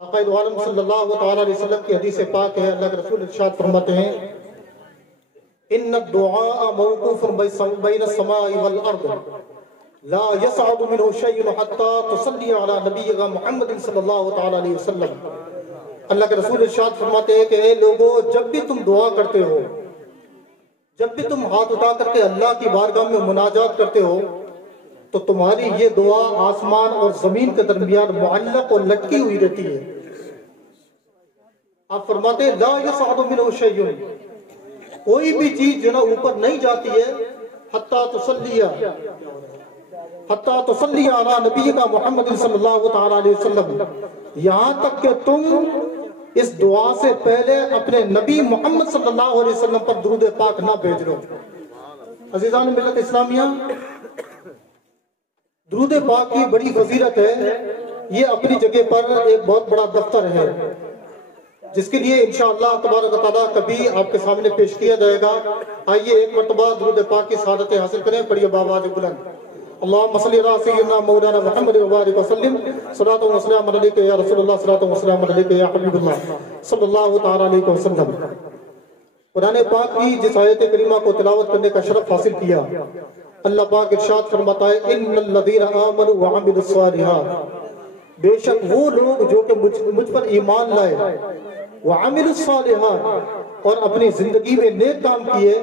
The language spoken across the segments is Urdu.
آقا دو عالم صلی اللہ تعالیٰ علیہ وسلم کی حدیث پاک ہے، اللہ کے رسول ارشاد فرماتے ہیں ان الدعاء موقوف بین السماء والارض لا يصعد منه شيء حتى تصلي على نبيك محمد صلی اللہ تعالیٰ علیہ وسلم۔ اللہ کے رسول ارشاد فرماتے ہیں کہ اے لوگو، جب بھی تم دعا کرتے ہو، جب بھی تم ہاتھ اٹھا کر کے اللہ کی بارگاہ میں مناجات کرتے ہو، تو تمہاری یہ دعا آسمان اور زمین کے درمیان معلق اور لٹکی ہوئی رہتی ہے۔ آپ فرماتے ہیں لا يصعد منه شيء، کوئی بھی چیز جو نا اوپر نہیں جاتی ہے حتی تصلی علی نبی کا محمد صلی اللہ تعالیٰ علیہ وسلم، یہاں تک کہ تم اس دعا سے پہلے اپنے نبی محمد صلی اللہ علیہ وسلم پر درود پاک نہ بھیج لو۔ عزیزان ملت اسلامیہ، درود پاک کی بڑی فضیلت ہے، یہ اپنی جگہ پر ایک بہت بڑا دفتر ہے جس کے لیے انشاءاللہ تبارک و تعالیٰ کبھی آپ کے سامنے پیش کیا جائے گا۔ آئیے ایک مرتبہ درود پاک کی سعادتیں حاصل کریں، پڑھیے بآواز بلند اللہم صلی علی سیدنا مولانا محمد وبارک وسلم، صلاۃ و سلام علیک یا رسول اللہ، صلاۃ و سلام علیک یا حبیب اللہ صلی اللہ تعالیٰ علیہ وسلم۔ قرآن پاک کی جس آیت کریمہ کو تلاوت کرنے کا شرف حاصل کیا، اللہ پاک ارشاد فرماتا ہے ان الذین آمنوا وعملوا الصالحات، بے شک وہ لوگ جو کہ مجھ پر ایمان لائے، وعملوا الصالحات، اور اپنی زندگی میں نیک کام کیے،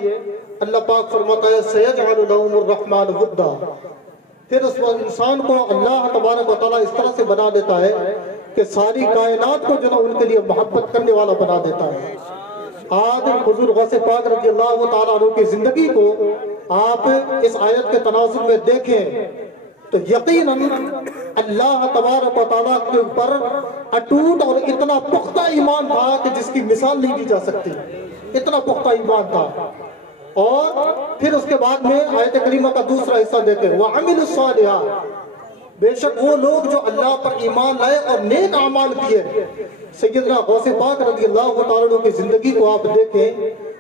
اللہ پاک فرماتا ہے سیجعل لهم الرحمن ودا، پھر اس انسان کو اللہ تبارک و تعالیٰ اس طرح سے بنا دیتا ہے کہ ساری کائنات کو جو نا ان کے لیے محبت کرنے والا بنا دیتا ہے۔ آج حضور غوث پاک رضی اللہ تعالیٰ عنہ کی زندگی کو آپ اس آیت کے تناظر میں دیکھیں تو یقیناً اللہ تبارک و تعالیٰ کے اوپر اٹوٹ اور اتنا پختہ ایمان تھا کہ جس کی مثال نہیں دی جا سکتی، اتنا پختہ ایمان تھا۔ اور پھر اس کے بعد میں آیت کریمہ کا دوسرا حصہ دیکھیں وَعَمِلُوا الصَّالِحَاتِ، بے شک وہ لوگ جو اللہ پر ایمان لائے اور نیک اعمال کیے۔ سیدنا غوث پاک رضی اللہ تعالیٰ عنہ کی زندگی کو آپ دیکھیں،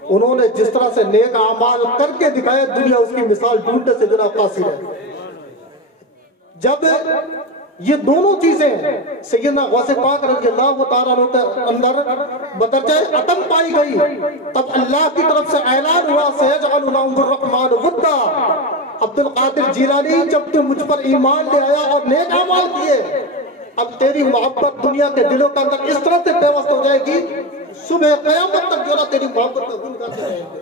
انہوں نے جس طرح سے نیک اعمال کر کے دکھایا، دنیا اس کی مثال ڈھونڈنے سے جناب قاصر ہے۔ جب یہ دونوں چیزیں سیدنا غوث پاک رضی اللہ تعالیٰ عنہ کے اندر بدرجہ اتم پائی گئی، تب اللہ کی طرف سے اعلان ہوا سیجعل لهم الرحمن ودا، عبد القادر جیلانی جب تو مجھ پر ایمان لے آیا اور نیک اعمال کیے، اب تیری محبت دنیا کے دلوں کے اندر اس طرح سے پیوست ہو جائے گی، صبح قیامت تک جو نا تیری محبت کا گن گاتے رہیں گے۔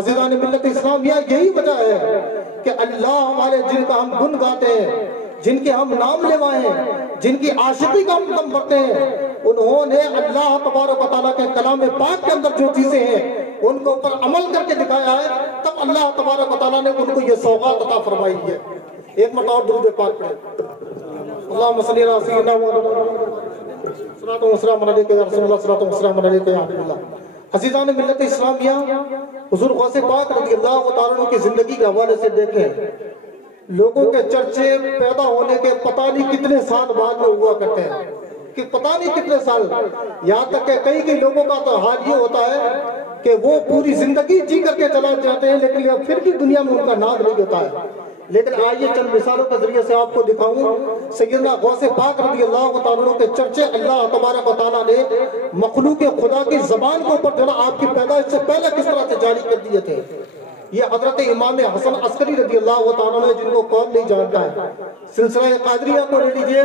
عزیزان ملت اسلامیہ، یہی وجہ ہے کہ اللہ ہمارے جن کا ہم گن گاتے ہیں، جن کے ہم نام لیوائے ہیں، جن کی عاشقی کا ہم دم بھرتے ہیں، انہوں نے اللہ تبارک و تعالیٰ کے کلام پاک کے اندر جو چیزیں ہیں ان کو اوپر عمل کر کے دکھایا ہے، تب اللہ تبارک و تعالیٰ نے ان کو یہ سوغات عطا فرمائی ہے۔ ایک مرتبہ اور درود پاک پڑھیں اللہم صلی علی سیدنا محمد صلاۃ و سلام علیک یا رسول اللہ، صلاۃ و سلام علیک یا حبیب اللہ۔ عزیزان ملت اسلامیہ، حضور غوث پاک رضی اللہ تعالیٰ عنہ کی زندگی کے حوالے سے دیکھیں، لوگوں کے چرچے پیدا ہونے کے پتہ نہیں کتنے سال بعد میں ہوا کرتے ہیں، کہ پتہ نہیں کتنے سال، یہاں تک کہ کئی لوگوں کا تو حال یہ ہوتا ہے کہ وہ پوری زندگی جی کر کے چلا جاتے ہیں لیکن پھر بھی دنیا میں ان کا نام نہیں ہوتا ہے۔ لیکن آئیے چند مثالوں کے ذریعے سے آپ کو دکھاؤں، سیدنا غوث پاک رضی اللہ تعالیٰ عنہ کے چرچے اللہ تبارک و تعالیٰ نے مخلوق خدا کی زبان کے اوپر جو نا آپ کی پیدائش سے پہلے کس طرح سے جاری کر دیے تھے۔ یہ حضرت امام حسن عسکری رضی اللہ تعالیٰ عنہ، جن کو کون نہیں جانتا ہے، سلسلہ قادریہ کو لے لیجئے،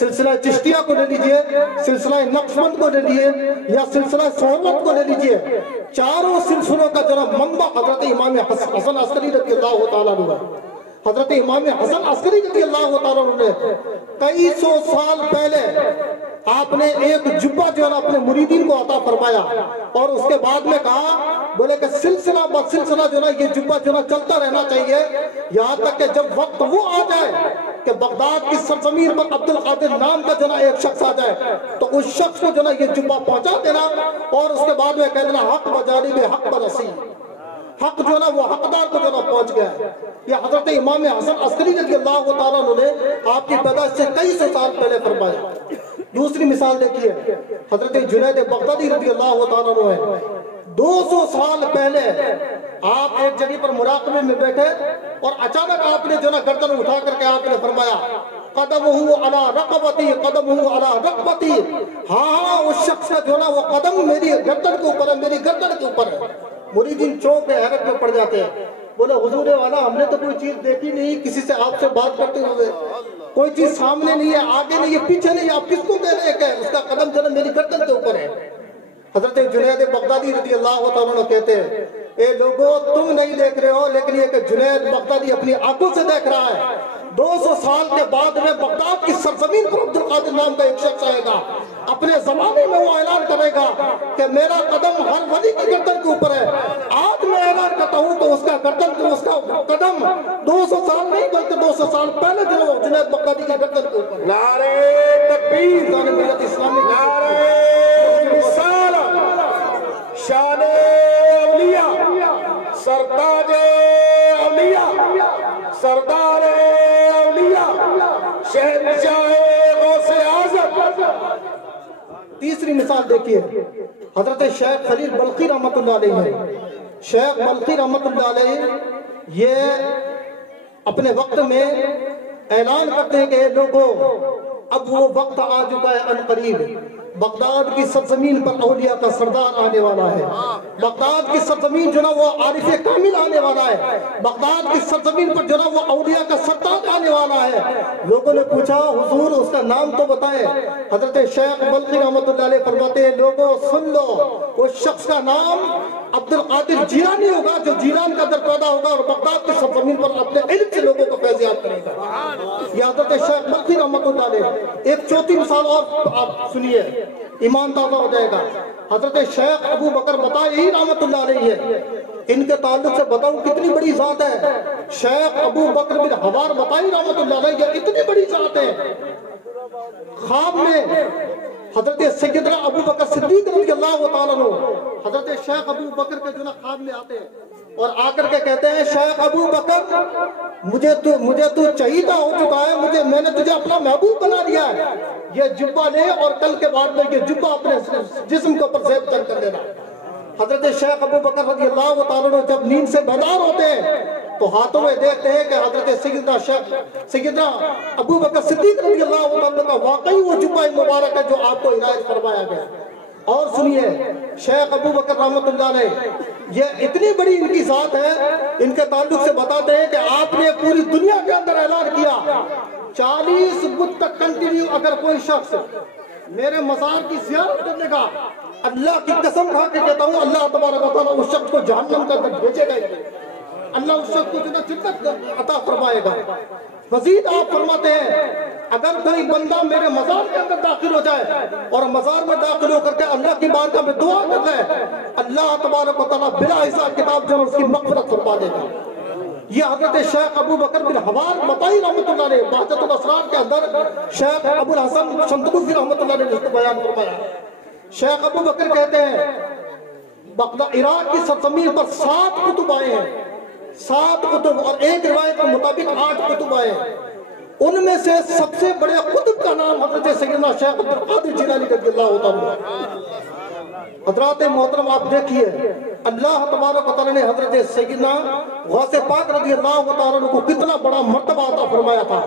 سلسلہ چشتیہ کو لے لیجئے، سلسلہ نقشبند کو لے لیجئے یا سلسلہ صحبت کو لے لیجئے، چاروں سلسلوں کا جناب منبع حضرت امام حسن عسکری رضی اللہ تعالیٰ عنہ ہے۔ حضرت امام حسن عسکری رضی اللہ تعالیٰ عنہ نے کئی سو سال پہلے آپ نے ایک جبہ جو ہے نا اپنے مریدین کو عطا فرمایا، اور اس کے بعد میں کہا، بولے کہ سلسلہ بہ سلسلہ جو نا یہ جبہ جو نا چلتا رہنا چاہیے، یہاں تک کہ جب وقت وہ آ جائے کہ بغداد کی سرزمین پر عبد القادر نام کا جو نا ایک شخص آ جائے تو اس شخص کو جو نا یہ جبہ پہنچا دینا، اور اس کے بعد میں کہہ دینا حق بجانب حق برسی، حق جو نا وہ حقدار کو جو نا پہنچ گیا ہے۔ یہ حضرت امام حسن عسکری رضی اللہ تعالیٰ عنہ نے آپ کی پیدائش سے کئی سو سال پہلے فرمایا۔ دوسری مثال دیکھیے، حضرت جنید بغدادی رضی اللہ تعالیٰ عنہ ہے، 200 سال پہلے آپ ایک جگہ پر مراقبے میں بیٹھے اور اچانک آپ نے جو نا گردن اٹھا کر کے آپ نے فرمایا قدمہ علی رقبتی قدمہ علی رقبتی، ہاں اس شخص کا جو نا وہ قدم میری گردن کے اوپر ہے، میری گردن کے اوپر ہے۔ مریدین چونک میں حیرت میں پڑ جاتے ہیں، بولے حضور والا ہم نے تو کوئی چیز دیکھی نہیں کسی سے آپ سے بات کرتے ہوئے، کوئی چیز سامنے نہیں ہے، آگے نہیں ہے، پیچھے نہیں ہے، آپ کس کو کہہ رہے ہیں کہ اس کا قدم جو نا میری گردن کے اوپر ہے۔ حضرت جنید بغدادی رضی اللہ تعالیٰ عنہ کہتے ہیں، اے لوگوں تم نہیں دیکھ رہے ہو لیکن یہ کہ جنید بغدادی اپنی آنکھوں سے دیکھ رہا ہے۔ 200 سال کے بعد میں بغداد کی سرزمین پر عبدالقادر نام کا ایک شخص آئے گا، اپنے زمانے میں وہ اعلان کرے گا کہ میرا قدم ہر ولی کی گردن کے اوپر ہے۔ آج میں اعلان کرتا ہوں تو اس کا قدم 200 سال نہیں بلکہ 200 سال پہلے جو جنید بغدادی کی گردن کے اوپر۔ نعرہ تکبیر، ملت اسلامی، نعرہ رسالت، شان اولیاء، سرتاج اولیاء، سردار اولیاء، شہنشاہ غوث اعظم۔ تیسری مثال دیکھیے، حضرت شیخ خلیل بلخی رحمت اللہ علیہ ہے۔ شیخ بلخی رحمت اللہ علیہ یہ اپنے وقت میں اعلان کرتے ہیں کہ اے لوگوں اب وہ وقت آ چکا ہے ان قریب، بغداد کی سرزمین پر اولیاء کا سردار آنے والا ہے، بغداد کی سرزمین جو نا وہ عارف کامل آنے والا ہے، بغداد کی سرزمین پر جو نا وہ اولیاء کا سردار آنے والا ہے۔ لوگوں نے پوچھا حضور اس کا نام تو بتائیں۔ حضرت شیخ بلخی رحمت اللہ علیہ فرماتے ہیں لوگوں سن لو، اس شخص کا نام عبدالقادر جیلانی ہوگا جو جیلان کا در پیدا ہوگا اور بغداد کی سرزمین پر اپنے علم سے لوگوں کو فیضیاب کرے گا۔ یہ حضرت شیخ بلخی رحمت اللہ علیہ۔ ایک چوتھی مثال اور آپ سنیے، ایمان تازہ ہو جائے گا۔ حضرت شیخ ابو بکر بطائی رحمت اللہ علیہ ہے، ان کے تعلق سے بتاؤں کتنی بڑی ذات ہے۔ شیخ ابو بکر بن حوار بطائی رحمت اللہ علیہ یہ اتنی بڑی ذات ہے، خواب میں حضرت سیدنا ابو بکر صدیق رضی اللہ تعالیٰ عنہ حضرت شیخ ابو بکر کے جو نا خواب میں آتے ہیں اور آ کر کے کہتے ہیں شیخ ابو بکر مجھے تو چہیتا ہو چکا ہے، میں نے تجھے اپنا محبوب بنا لیا ہے، یہ جبہ لے اور کل کے بعد میں یہ جبہ اپنے جسم کے اوپر زیب چل کر لینا۔ حضرت شیخ ابو بکر رضی اللہ تعالیٰ عنہ جب نیند سے بیدار ہوتے ہیں تو ہاتھوں میں دیکھتے ہیں کہ حضرت سیدنا ابو بکر صدیق رضی اللہ تعالیٰ عنہ کا واقعی وہ جبہ مبارک ہے جو آپ کو عنایت فرمایا گیا۔ اور سنیے شیخ ابو بکر رحمت اللہ علیہ یہ اتنی بڑی ان کی ذات ہے، ان کے تعلق سے بتاتے ہیں کہ آپ نے پوری دنیا کے اندر اعلان کیا 40 بدھ تک کنٹینیو اگر کوئی شخص میرے مزار کی زیارت کرنے کا، اللہ کی قسم کھا کے کہتا ہوں اللہ تبارک و تعالیٰ اس شخص کو جہنم کا اندر بھیجے گا، اللہ اس شخص کو جنت عطا فرمائے گا۔ مزید آپ فرماتے ہیں اگر کوئی بندہ میرے مزار کے اندر داخل ہو جائے اور مزار میں داخل ہو کر کے اللہ کی بارگاہ میں دعا کر لے، اللہ تبارک و تعالیٰ بلا حساب کتاب جو اس کی مغفرت فرما دے گا۔ یہ حضرت شیخ ابو بکر بن حوار بطائی رحمت اللہ علیہ بہجت الاسرار کے اندر شیخ ابو الحسن شنتقوفی رحمت اللہ علیہ نے اس کو بیان فرمایا۔ شیخ ابو بکر کہتے ہیں عراق کی سرزمین پر 7 کتب آئے ہیں، 7 کتب، اور ایک روایت کے مطابق 8 کتب آئے ہیں۔ ان میں سے سب سے بڑے قطب کا نام حضرت سیدنا شیخ عبدالقادر جیلانی رضی اللہ تعالیٰ۔ حضرات محترم آپ دیکھیے اللہ تبارک و تعالیٰ نے حضرت سیدنا غوث پاک رضی اللہ تعالیٰ کو کتنا بڑا مرتبہ عطا فرمایا تھا۔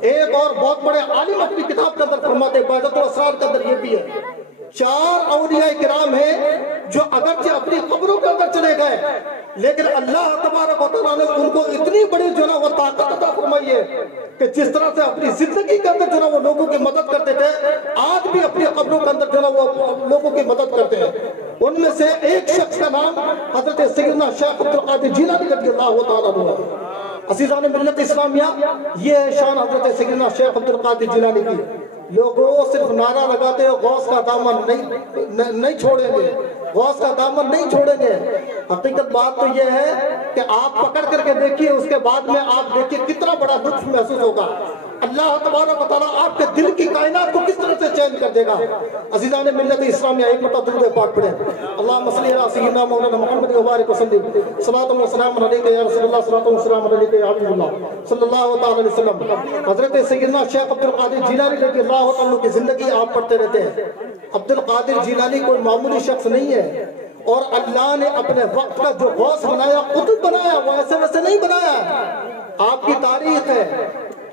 ایک اور بہت بڑے عالم اپنی کتاب کے اندر فرماتے ہیں، بہجت الاسرار کے اندر یہ بھی ہے 4 اولیاء کرام ہیں جو اگرچہ اپنی قبروں کے اندر چلے گئے لیکن اللہ تبارک و تعالیٰ نے ان کو اتنی بڑی جو نا وہ طاقت عطا فرمائی ہے کہ جس طرح سے اپنی زندگی کے اندر جو نا وہ لوگوں کی مدد کرتے تھے آج بھی اپنی قبروں کے اندر جو نا وہ لوگوں کی مدد کرتے ہیں۔ ان میں سے ایک شخص کا نام حضرت سیدنا شیخ عبدالقادر جیلانی رضی اللہ تعالیٰ عنہ۔ عزیزان ملت اسلامیہ یہ ہے شان حضرت سیدنا شیخ عبدالقادر جیلانی کی۔ لوگوں صرف نعرہ لگاتے ہیں غوث کا دامن نہیں چھوڑیں گے، غوث کا دامن نہیں چھوڑیں گے۔ حقیقت بات تو یہ ہے کہ آپ پکڑ کر کے دیکھیے اس کے بعد میں آپ دیکھیے کتنا بڑا لطف محسوس ہوگا۔ اللہ تبارک و تعالیٰ آپ کے دل کی کائنات کو کس طرح سے چینج کر دے گا۔ عزیزان ملت اسلامیہ ایک مرتبہ درود پاک پڑھیں، اللہم صلی علی سیدنا مولانا محمد وبارک وسلم، صلاۃ و سلام علیک یا رسول اللہ، صلاۃ و سلام علیک یا حبیب اللہ صلی اللہ تعالی علیہ وسلم۔ حضرت سیدنا شیخ عبدالقادر جیلانی رضی اللہ عنہ کی زندگی آپ پڑھتے رہتے ہیں۔ عبدالقادر جیلانی کوئی معمولی شخص نہیں ہے اور اللہ نے اپنے وقت کا جو غوث بنایا، قطب بنایا، وہ ایسے ویسے نہیں بنایا۔ آپ کی تاریخ ہے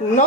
9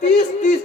30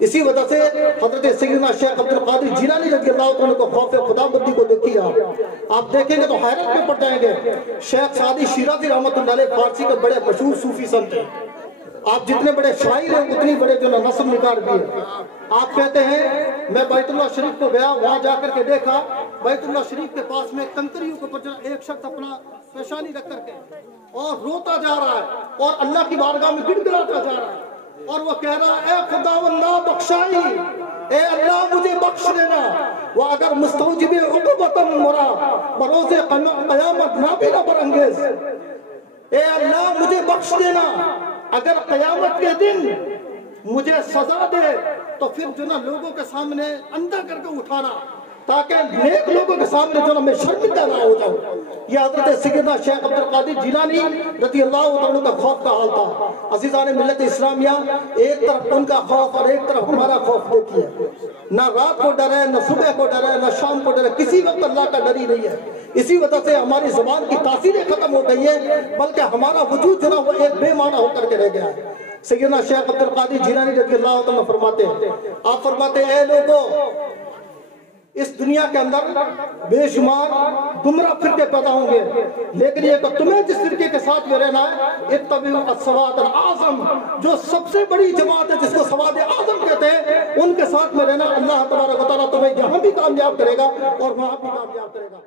اسی وجہ سے حضرت سیدنا شیخ عبد القادر جیلانی رضی اللہ عنہ کو خوف خدا بندی کو دیکھیے آپ دیکھیں گے تو حیرت میں پڑ جائیں گے. شیخ سعدی شیرازی رحمۃ اللہ علیہ فارسی کے بڑے مشہور صوفی سنت ہیں. آپ جتنے بڑے شاعر ہیں اتنی بڑے جو نظم نگار بھی ہیں. آپ کہتے ہیں میں بیت اللہ شریف کو گیا, وہاں جا کر کے دیکھا بیت اللہ شریف کے پاس میں کنکریوں کے اوپر ایک شخص اپنا پیشانی رکھ کر کے اور روتا جا رہا ہے اور اللہ کی بارگاہ میں گڑگڑاتا جا رہا ہے اور وہ کہہ رہا ہے اے خدا واللہ بخشائی, اے اللہ مجھے بخش دینا. وہ اگر مستوجب عقوبت مرا بروز قیامت نابینا برانگیز, اے اللہ مجھے بخش دینا, اگر قیامت کے دن مجھے سزا دے تو پھر جو نا لوگوں کے سامنے اندھا کر کے اٹھانا تاکہ نیک لوگوں کے سامنے جو نا میں شرمندہ نہ ہو جاؤں. یہ حضرت سیدنا شیخ عبد القادر جیلانی رضی اللہ عنہ کا خوف کا حال تھا. عزیزان ملت اسلامیہ, ایک طرف ان کا خوف اور ایک طرف ہمارا خوف دیکھیے. نہ رات کو ڈر ہے, نہ صبح کو ڈر ہے, نہ شام کو ڈر ہے, کسی وقت اللہ کا ڈر ہی نہیں ہے. اسی وجہ سے ہماری زبان کی تاثیریں ختم ہو گئی ہیں, بلکہ ہمارا وجود جو نا وہ ایک بے معنی ہو کر کے رہ گیا ہے. سیدنا شیخ عبد القادر جیلانی رضی اللہ عنہ فرماتے ہیں, آپ فرماتے ہیں اے لوگوں, اس دنیا کے اندر بے شمار گمراہ فرقے پیدا ہوں گے, لیکن یہ کہ تمہیں جس فرقے کے ساتھ میں رہنا ہے اتبعوا السواد الاعظم, جو سب سے بڑی جماعت ہے جس کو سواد اعظم کہتے ہیں, ان کے ساتھ میں رہنا. اللہ تبارک و تعالیٰ تمہیں یہاں بھی کامیاب کرے گا اور وہاں بھی کامیاب کرے گا.